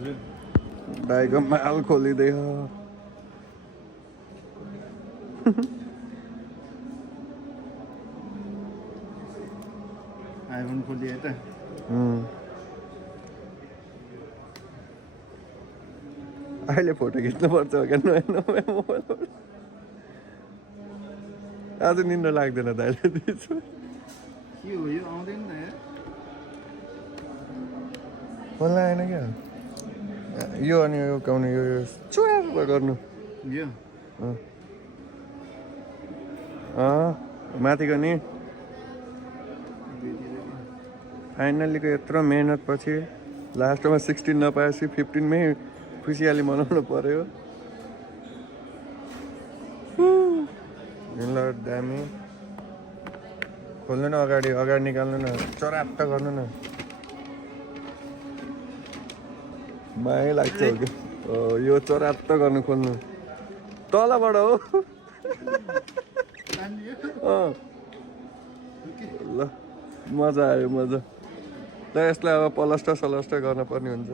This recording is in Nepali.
दाइको माल खोलिदियो आइफोन खोलिए त अहिले फोटो खिच्नुपर्छ क्या नयाँ नयाँ मोबाइलबाट आज निन्द्रा लाग्दैन दाइले दिन्छु के हो यो आउँदैन त यार मलाई आएन क्या यो अनि यो काउने यो चुएर गर्नु यो माथिको नि फाइनल्लीको यत्रो मेहनत पछि लास्टमा 16 नपाएपछि 15 मै खुसियाली मनाउनु पर्यो ल दामी खोल्नु न अगाडि अगाडि निकाल्नु न चराप्प गर्नु न माया लाग्छ हो कि यो चराप्प गर्नु खोल्नु तलबाट हो ल मजा आयो मजा ल यसलाई अब प्लास्टर सलास्टर गर्न पर्ने हुन्छ